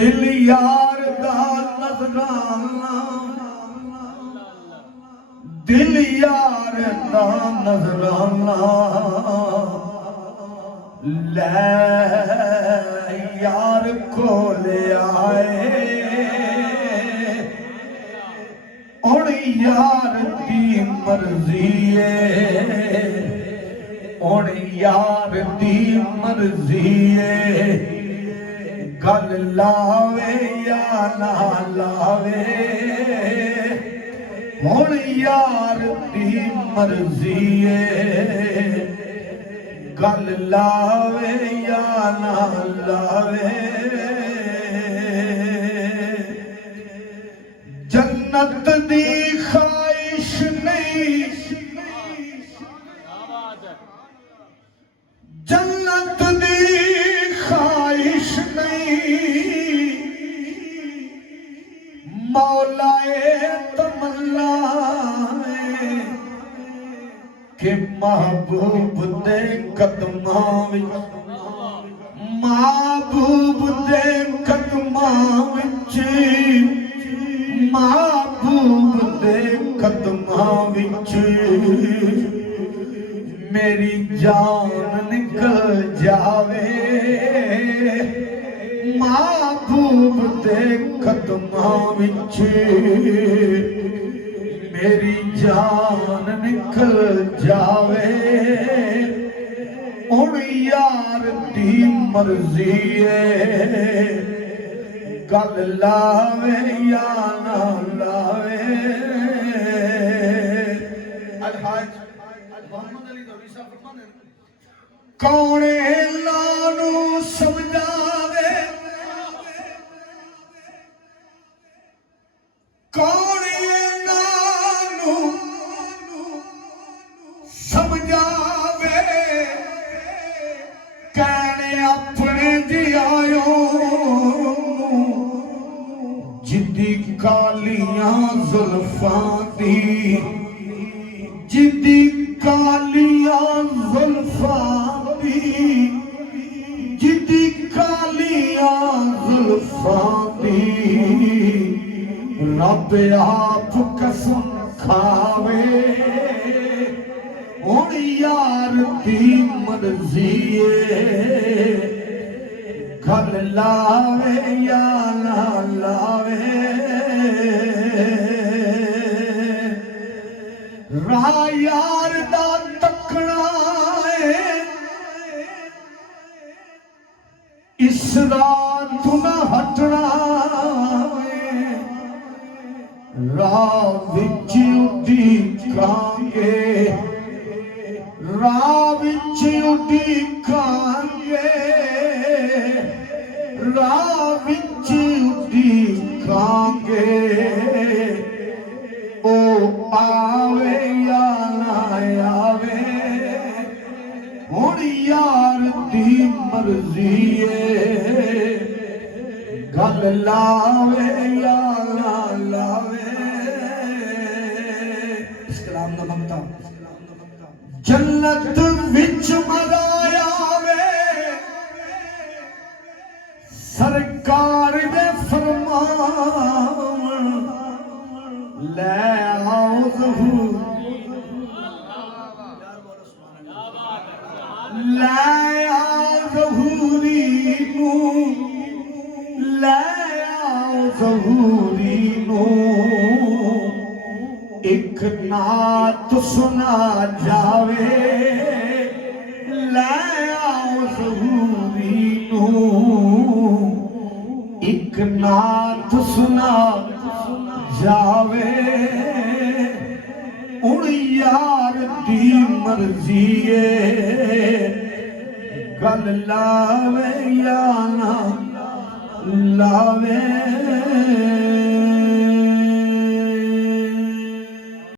दिल यार दा नजराना, दिल यार दा नजराना ले यार को ले आए। और यार दी मर्जी है, और यार दी मर्जी है, गल लावे या ना लावे। और यार दी मर्जी है, गल लावे या ना लावे। जन्नत दी ख्वाहिश नहीं, जन्नत दी ख्वाहिश नहीं, मौलाए तमन्ना कि महबूब दे कदमां विच, महबूब दे कदमां विच, महबूब दे कदमां विच मेरी जान निकल जावे। महबूब दे कदमां विच मेरी जान निकल जावे। हुण यार दी मर्जी है, गल लावे या ना लावे। कौन लानू समझावे, कौन लानू समझावे, कहने अपने दियायो जिद्दी कालियां जुल्फां दी, जिद्दी कालियां जुल्फां दी, जिद्दी कालियां जुल्फां दी रब आप कसम खावे। हुण यार दी मर्जी है, गल लावे या ना लावे। राह यार दा तकना है, इस रात ना हटना है। राह विच उड़ीकांगे, राह विच उड़ीकांगे, राह विच उड़ीकांगे। ओ आवे या ना आवे, हुण यार दी मर्जी है, गल लावे या ना लावे। इस कलाम दा मकता जन्नत विच मज़ा आवे, सरकार दे फरमान ले आओ ज़हूर, ले आओ ज़हूरी नू, ले आओ ज़हूरी नू। एक नात सुना जावे, ले आओ ज़हूरी नू। एक नात सुना जावे। हुण यार दी मर्जी है, गल लावे या ना लावे।